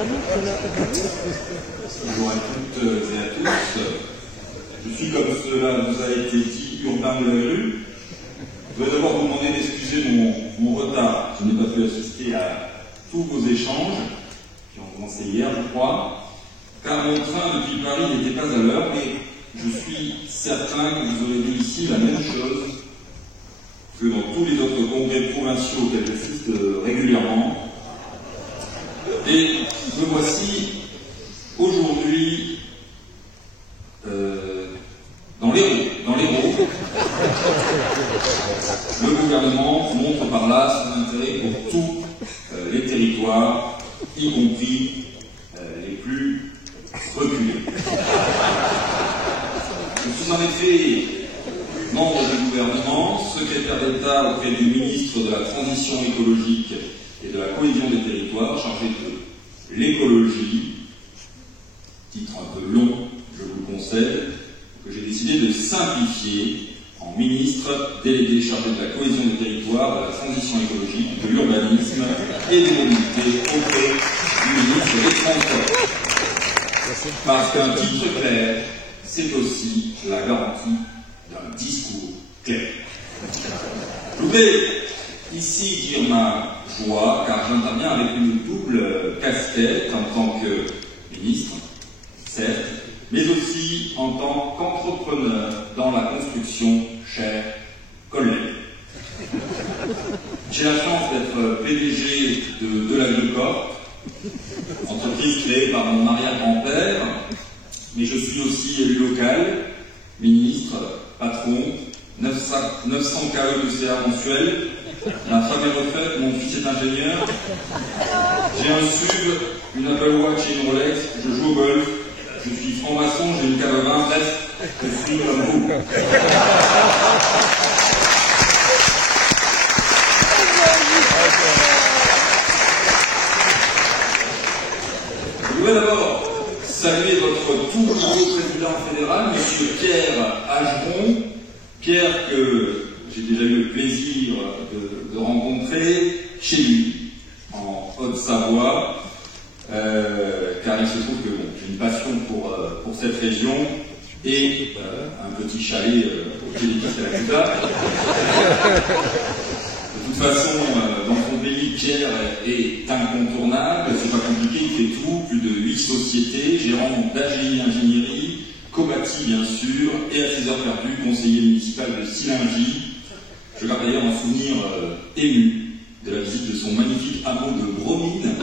Bonjour à toutes et à tous. Je suis, comme cela nous a été dit, Urbain Delarue. Je voudrais d'abord vous demander d'excuser mon retard. Je n'ai pas pu assister à tous vos échanges, qui ont commencé hier, je crois, car mon train depuis Paris n'était pas à l'heure, mais je suis certain que vous aurez dit ici la même chose que dans tous les autres congrès provinciaux auxquels j'assiste régulièrement. Et me voici aujourd'hui dans l'Hérault. Le gouvernement montre par là son intérêt pour tous les territoires, y compris les plus reculés. Je suis en effet membre du gouvernement, secrétaire d'État auprès du ministre de la Transition écologique et de la cohésion des territoires, chargé de l'écologie, titre un peu long, je vous le concède, que j'ai décidé de simplifier en ministre délégué chargé de la cohésion des territoires, de la transition écologique, de l'urbanisme et des mobilités auprès du ministre des Transports. Parce qu'un titre clair, c'est aussi la garantie d'un discours clair. Je voudrais ici dire ma joie, car j'interviens avec une double casquette en tant que ministre, certes, mais aussi en tant qu'entrepreneur dans la construction, chers collègues. J'ai la chance d'être PDG de l'Agricorp, entreprise créée par mon arrière-grand-père, mais je suis aussi élu local, ministre, patron, 900 KE de CA mensuel. Ma femme est refaite, mon fils est ingénieur. J'ai un SUV, une Apple Watch et une Rolex. Je joue au golf. Je suis franc-maçon, j'ai une cave à vin. Bref, je suis comme vous. Je voudrais d'abord saluer votre tout nouveau président fédéral, M. Pierre Ageron. Pierre que j'ai déjà eu le plaisir de rencontrer chez lui, en Haute-Savoie, car il se trouve que j'ai une passion pour cette région et un petit chalet au Québec à la Cuba. De toute façon, dans son pays, Pierre est incontournable, c'est pas compliqué, il fait tout, plus de 8 sociétés, gérant d'AGI Ingénierie, Cobati bien sûr, et à ses heures perdues, conseiller municipal de Silingy. Je garde d'ailleurs un souvenir ému de la visite de son magnifique hameau de Bromine,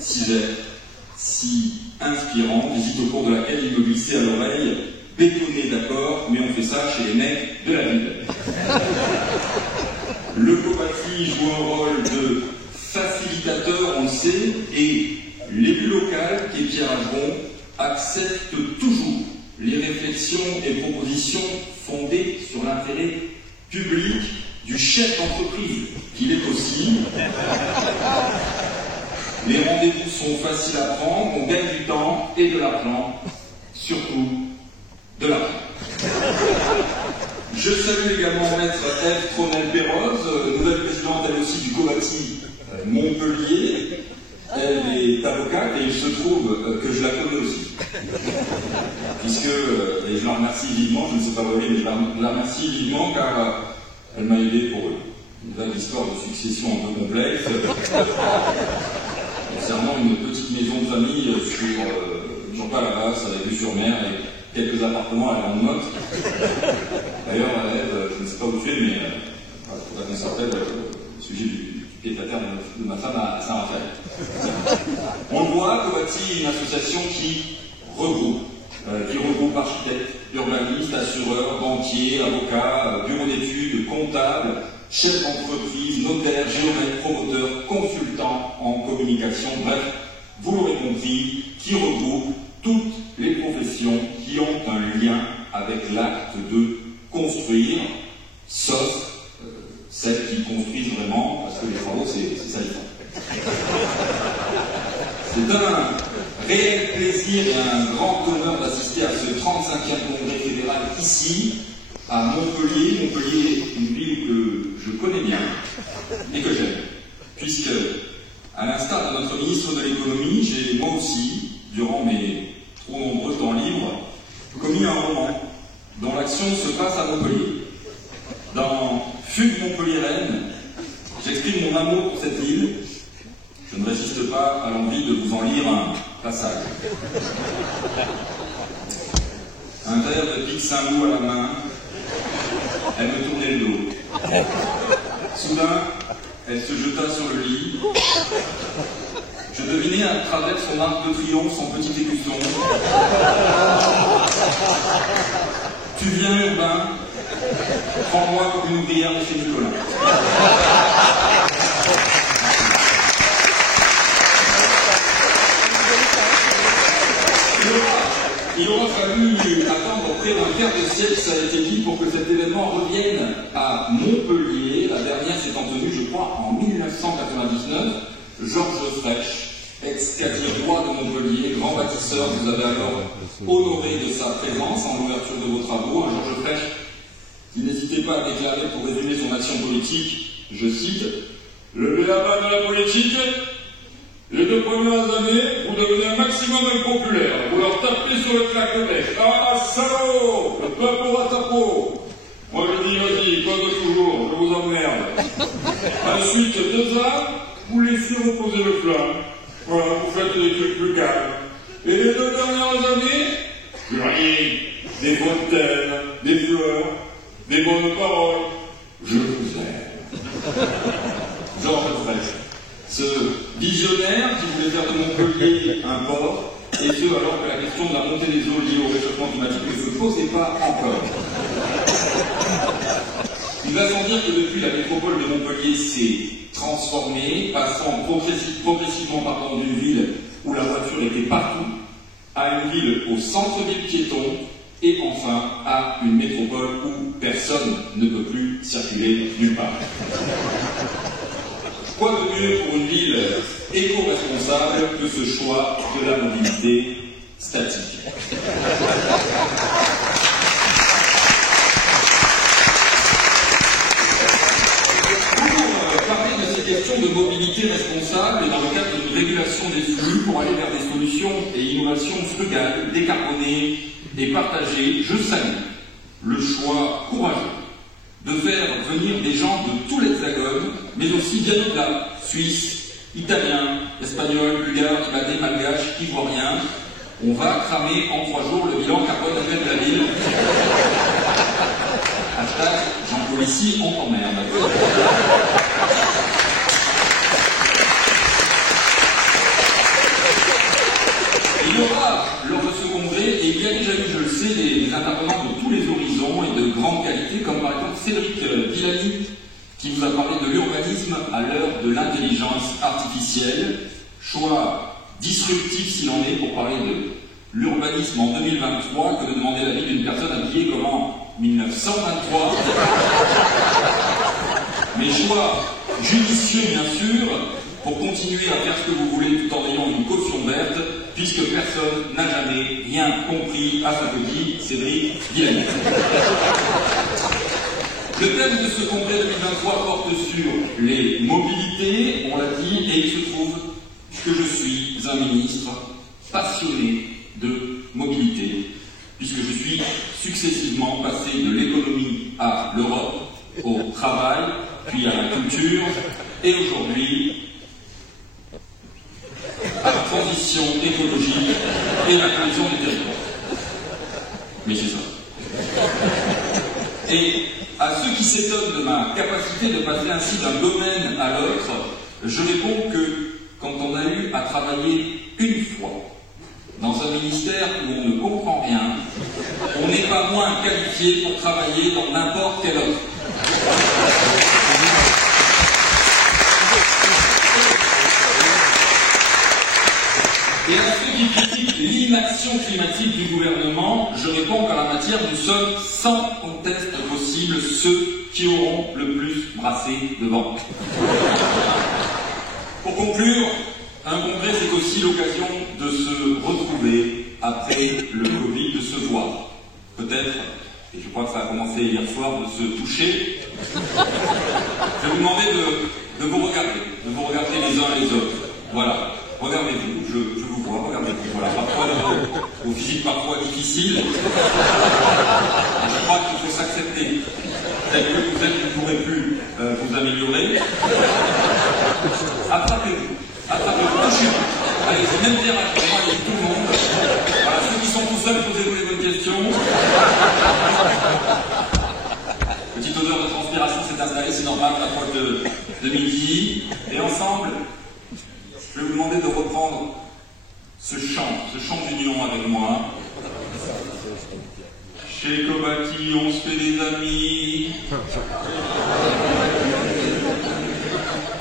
si inspirant, visite au cours de laquelle il me glissait à l'oreille, bétonné d'accord, mais on fait ça chez les mecs de la ville. Le Cobati joue un rôle de facilitateur, on le sait, et l'élu local, qui est Pierre Ageron, accepte toujours les réflexions et propositions fondées sur l'intérêt public du chef d'entreprise, qu'il est aussi. Les rendez-vous sont faciles à prendre, on gagne du temps et de l'argent, surtout de l'argent. Je salue également maître Ève Tronel-Perroz, nouvelle présidente elle aussi du Cobati Montpellier. Elle est avocate et il se trouve que je la connais aussi. Puisque, et je la remercie vivement, je ne sais pas voler, mais je la remercie vivement car elle m'a aidé pour une vague histoire de succession un peu complexe. Concernant une petite maison de famille sur Palavas, avec vue sur mer et quelques appartements à la note. D'ailleurs, Ève, je ne sais pas où tu es, mais il faudra qu'on s'appelle au sujet du pied-à-terre de ma femme à Saint-Raphaël. On le voit, Cobati, une association qui regroupe architectes, urbanistes, assureurs, banquiers, avocats, bureaux d'études, comptables, chefs d'entreprise, notaires, géomètres, promoteurs, consultants en communication, bref, vous l'aurez compris, qui regroupe toutes les professions qui ont un lien avec l'acte de construire, sauf celles qui construisent vraiment, parce que les travaux, c'est ça. C'est un réel plaisir et un grand honneur d'assister à ce 35e congrès fédéral ici, à Montpellier. Montpellier est une ville que je connais bien et que j'aime, puisque, à l'instar de notre ministre de l'économie, aussi, durant mes trop nombreux temps libres, commis un roman dont l'action se passe à Montpellier. Dans Fugue Montpellier-Rennes, j'exprime mon amour pour cette ville. Je ne résiste pas à l'envie de vous en lire un passage. Un verre de Pic Saint-Loup à la main, elle me tournait le dos. Soudain, elle se jeta sur le lit. Je devinais à travers son arc de triomphe son petit écusson. Tu viens, Urbain, prends-moi comme une ouvrière de chez Nicolas. Il aura fallu attendre près d'un quart de siècle, ça a été dit, pour que cet événement revienne à Montpellier. La dernière s'étant tenue, je crois, en 1999. Georges Frêche, ex-quasi-roi de Montpellier, grand bâtisseur, vous avez alors honoré de sa présence en l'ouverture de vos travaux. Un Georges Frêche qui n'hésitait pas à déclarer, pour résumer son action politique, je cite, « Le béaba de la politique, les 2 premières années, vous devenez un maximum impopulaire. Vous leur tapez sur le claque-bec. Ah, salaud, le peuple aura ta peau. Moi je dis, vas-y, cause toujours, je vous emmerde. Ensuite, 2 ans, vous laissez reposer le flanc. Voilà, vous faites des trucs plus calmes. Et les 2 dernières années, plus rien. Des fontaines, des fleurs, des bonnes paroles. Je vous aime. Georges Frêche. Ce visionnaire qui voulait faire de Montpellier un port, et ce alors que la question de la montée des eaux liée au réchauffement climatique ne se posait pas encore. Il va sans dire que depuis la métropole de Montpellier s'est transformée, passant progressivement d'une ville où la voiture était partout, à une ville au centre-ville piéton, et enfin à une métropole où personne ne peut plus circuler nulle part. Quoi de mieux pour une ville éco-responsable que ce choix de la mobilité statique? Pour parler de ces questions de mobilité responsable et dans le cadre d'une régulation des flux pour aller vers des solutions et innovations frugales, décarbonées et partagées, je salue le choix courageux de faire venir des gens de tout l'Hexagone, mais aussi bien au-delà, Suisse, Italien, Espagnol, Bulgare, Libanais, Malgache, Ivoirien. On va cramer en 3 jours le bilan carbone annuel de la ville. Hashtag Jean Covici, on t'emmerde. Il y aura, lors de ce congrès, et il y a déjà eu, je le sais, des intervenants de tous les horizons et de grande qualité, comme par exemple Cédric Villani, qui vous a parlé de l'urbanisme à l'heure de l'intelligence artificielle. Choix disruptif s'il en est pour parler de l'urbanisme en 2023 que de demander l'avis d'une personne habillée comme en 1923. Mais choix judicieux, bien sûr, pour continuer à faire ce que vous voulez tout en ayant une caution verte, puisque personne n'a jamais rien compris à ce que dit Cédric Villani. Le thème de ce congrès 2023 porte sur les mobilités, on l'a dit, et il se trouve que je suis un ministre passionné de mobilité, puisque je suis successivement passé de l'économie à l'Europe, au travail, puis à la culture, et aujourd'hui à la transition écologique et la cohésion des territoires. Mais c'est ça. Et à ceux qui s'étonnent de ma capacité de passer ainsi d'un domaine à l'autre, je réponds que quand on a eu à travailler une fois dans un ministère où on ne comprend rien, on n'est pas moins qualifié pour travailler dans n'importe quel autre. Et à ceux qui critiquent l'inaction climatique du gouvernement, je réponds qu'en la matière, nous sommes sans conteste possible ceux qui auront le plus brassé de vent. Pour conclure, un congrès, c'est aussi l'occasion de se retrouver après le Covid, de se voir. Peut-être, et je crois que ça a commencé hier soir, de se toucher. Je vais vous demander de vous regarder les uns les autres. Voilà. regardez-vous, je vous vois, regardez-vous. Voilà, parfois, vos physiques parfois difficiles. Je crois qu'il faut s'accepter. Tel que vous êtes, vous ne pourrez plus vous améliorer. Attrapez-vous, touchez-vous. Allez-y, même terrain, allez tout le monde. Voilà, ceux qui sont tout seuls, posez-vous les bonnes questions. Petite odeur de transpiration s'est installée, c'est normal, à l'approche de midi. Et ensemble, je vais vous demander de reprendre ce chant d'union avec moi. Chez Kobati, on se fait des amis.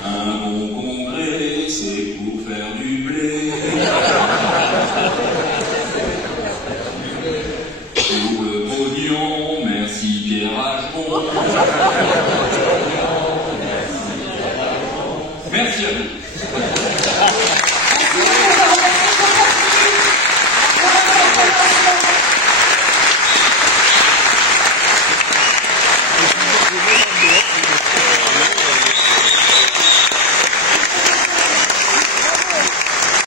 Un bon congrès, c'est pour faire du blé. Pour le pognon, merci Pierre Acheron. Merci à vous.